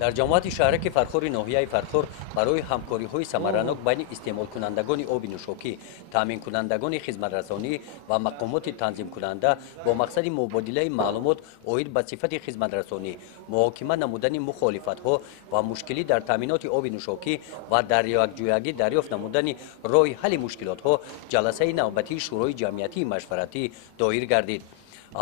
дар ҷамоати шаҳраки фархори ноҳияи фархор барои ҳамкориҳои самаранок байни истеъмолкунандагони оби нӯшокӣ, таъминкунандагони хизматрасонӣ ва мақомоти танзимкунанда бо мақсади мубодилаи маълумот оид ба сифати хизматрасонӣ, муҳокима намудани мухолифатҳо ва мушкилӣ дар таъминоти оби нӯшокӣ ва дар якҷоягӣ дарёфт намудани роҳи ҳалли мушкилотҳо ҷаласаи навбатии шӯрои ҷамъиятии машваратӣ доир гардид.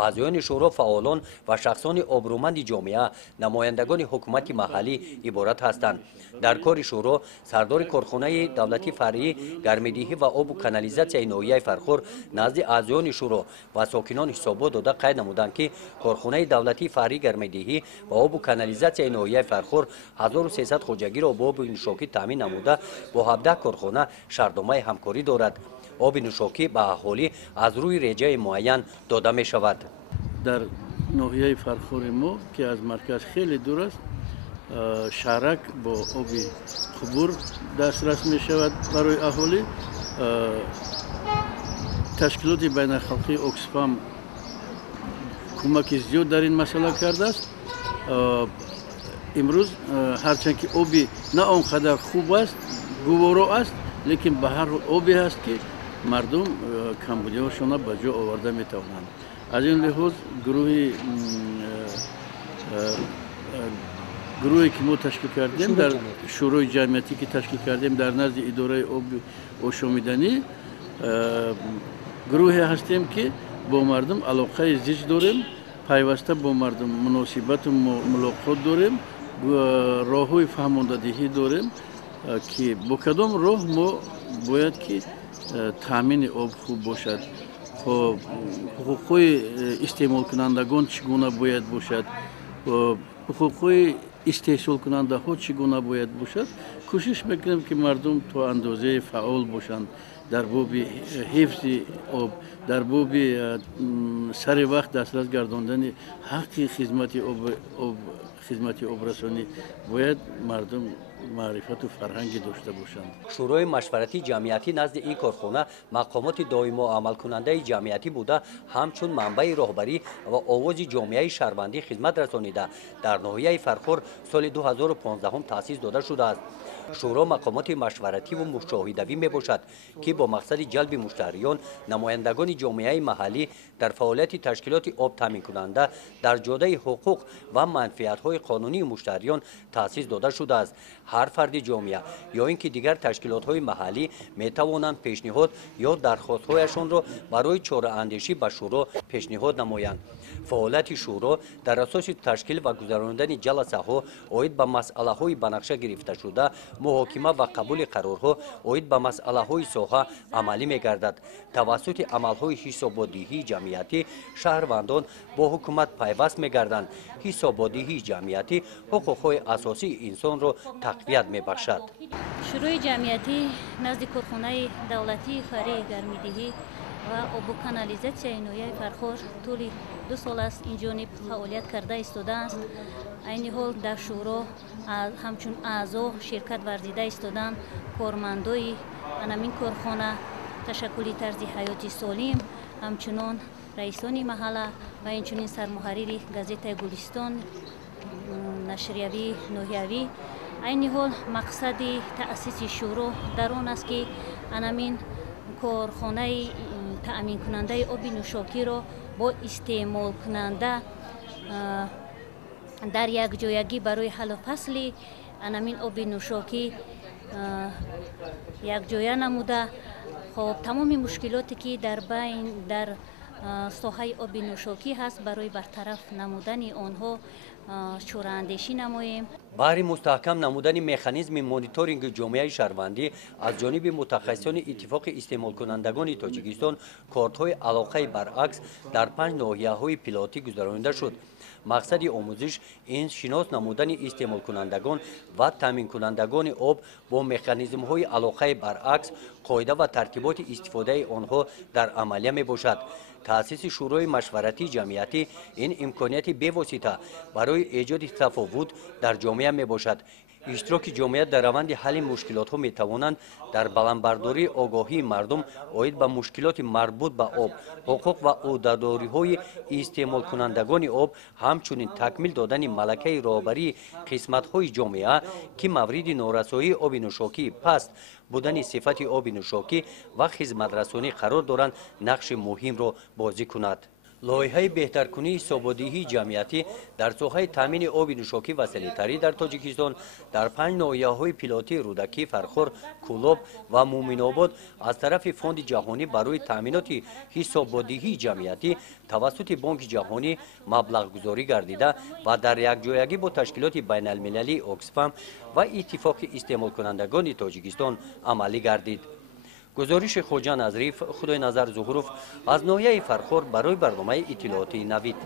аъзоёни шӯро фаъолон ва шахсони обрӯманди ҷомеа, намояндагони ҳукумати маҳаллӣ иборат ҳастанд. дар кори шӯро сардори корхонаи давлати фаръӣ гармидиҳӣ ва обу канализатсияи ноҳияи фархор назди аъзоёни шӯро ва сокинон ҳисобот дода қайд намуданд, ки корхонаи давлати фаръӣ гармидиҳӣ ва обу канализатсияи ноҳияи фархор 1300 хоҷагиро бо оби нӯшокӣ таъмин намуда, бо 17 корхона шартномаи ҳамкорӣ дорад. оби нӯшокӣ ба аҳолӣ аз рӯи реҷаи муайян дода мешавад. дар ноҳияи фархори мо ки аз марказ хеле дур аст, шаҳрак бо оби қубур дастрас мешавад барои аҳолӣ. ташкилоти байналхалқии оксфам кӯмаки зиёд дар ин масъала кардааст. имрӯз ҳарчанд ки оби на он қадар хуб аст, гуворо аст, лекин ба ҳар ҳол обе ҳаст ки мардум камбудиҳошона ба ҷо оварда метавонанд. аз ин лиҳоз гурӯҳе ки мо ташкил кардем, дар шӯрои ҷамъиятӣ ки ташкил кардем дар назди идораи оби ошомиданӣ, гурӯҳе ҳастем ки бо мардум алоқаи зич дорем, пайваста бо мардум муносибату мулоқот дорем, роҳҳои фаҳмондадиҳӣ дорем, ки бо кадом роҳ мо бояд ки таъмини об хуб бошад, ҳуқуқҳои истеъмолкунандагон чӣ гуна бояд бошад, ҳуқуқҳои истеҳсолкунандаҳо чӣ гуна бояд бошад. кӯшиш мекунем ки мардум то андозае фаъол бошанд дар боби ҳифзи об, дар боби сари вақт дастрас гардондани ҳаққи хизмати обрасонӣ бояд мардум маърифату фарҳанге дошта бошанд. шӯрои машваратии ҷамъиятӣ назди ин корхона мақомоти доимо амалкунандаи ҷамъиятӣ буда, ҳамчун манбаи роҳбарӣ ва овози ҷомеаи шаҳрвандӣ хизмат расонида, дар ноҳияи фархор соли 2015 таъсис дода шудааст. шӯро мақомоти машваративу мушоҳидавӣ мебошад, ки бо мақсади ҷалби муштариён, намояндагони ҷомеаи маҳаллӣ дар фаъолияти ташкилоти об таъминкунанда дар ҷодаи ҳуқуқ ва манфиатҳои қонунии муштариён таъсис дода шудааст. ҳар фарди ҷомеа ё ин ки дигар ташкилотҳои маҳаллӣ метавонанд пешниҳод ё дархостҳояшонро барои чораандешӣ ба шӯро пешниҳод намоянд. фаъолияти шӯро дар асоси ташкил ва гузарондани ҷаласаҳо оид ба масъалаҳои банақша гирифташуда, муҳокима ва қабули қарорҳо оид ба масъалаҳои соҳа амалӣ мегардад. тавассути амалҳои ҳисоботдиҳии ҷамъиятӣ шаҳрвандон бо ҳукумат пайваст мегарданд. ҳисоботдиҳии ҷамъиятӣ ҳуқуқҳои асосии инсонро тақвият мебахшад. шӯрои ҷамъиятӣ назди корхонаи давлатии фаръии гармидиҳӣ ва обу канализатсияи ноҳияи фархор тӯли 2 сол аст ин ҷониб фаъолият карда истодааст. айни ҳол дар шӯро ҳамчун аъзо ширкат варзида истоданд. кормандои анамин корхона ташаккули тарзи ҳаёти солим, ҳамчунон раисони маҳалла ва инчунин сармуҳаррири газетаи гулистон, нашриявии ноҳиявӣ. айни ҳол мақсади таъсиси шӯро дар он аст ки анамин корхонаи таъминкунандаи оби нӯшокиро бо истеъмолкунанда дар якҷоягӣ барои ҳаллу фасли анамин оби нӯшокӣ якҷоя намуда, хоб тамоми мушкилоте ки дар соҳаи оби нӯшокӣ ҳаст барои бартараф намудани онҳо чораандешӣ намоем. баҳри мустаҳкам намудани механизми мониторинги ҷомеаи шаҳрвандӣ аз ҷониби мутахассисони иттифоқи истеъмолкунандагони Тоҷикистон кортҳои алоқаи баръакс дар 5 ноҳияҳои пилотӣ гузаронида шуд. мақсади омӯзиш ин шинос намудани истеъмолкунандагон ва таъминкунандагони об бо механизмҳои алоқаи баръакс, қоида ва тартиботи истифодаи онҳо дар амалия мебошад. таъсиси шӯрои машваратии ҷамъиятӣ ин имконияти бевосита барои эҷоди тафовут дар ҷомеа мебошад. иштироки ҷомеат дар раванди ҳалли мушкилотҳо метавонанд дар баландбардории огоҳии мардум оид ба мушкилоти марбут ба об, ҳуқуқ ва ӯҳдадориҳои истеъмолкунандагони об, ҳамчунин такмил додани малакаи роҳбарии қисматҳои ҷомеа, ки мавриди норасоии оби нӯшокии паст будани сифати оби нӯшокӣ ва хизматрасонӣ қарор доранд, нақши муҳимро бозӣ кунад. лоиҳаи беҳтаркунии ҳисободиҳии ҷамъиятӣ дар соҳаи таъмини оби нӯшокӣ ва санитарӣ дар Тоҷикистон дар 5 ноҳияҳои пилотии Рӯдакӣ, Фархор, Кӯлоб ва Муъминобод аз тарафи Фонди ҷаҳонӣ барои таъминоти ҳисободиҳии ҷамъиятӣ тавассути Бонки ҷаҳонӣ маблағгузорӣ гардида ва дар якҷоягӣ бо ташкилоти байналмилалии Оксфам ва Иттифоқи истеъмолкунандагони Тоҷикистон амалӣ гардид. гузориши Хоҷа Назриф, Худойназар Зуҳуров аз ноҳияи Фархор барои барномаи иттилооти Навид.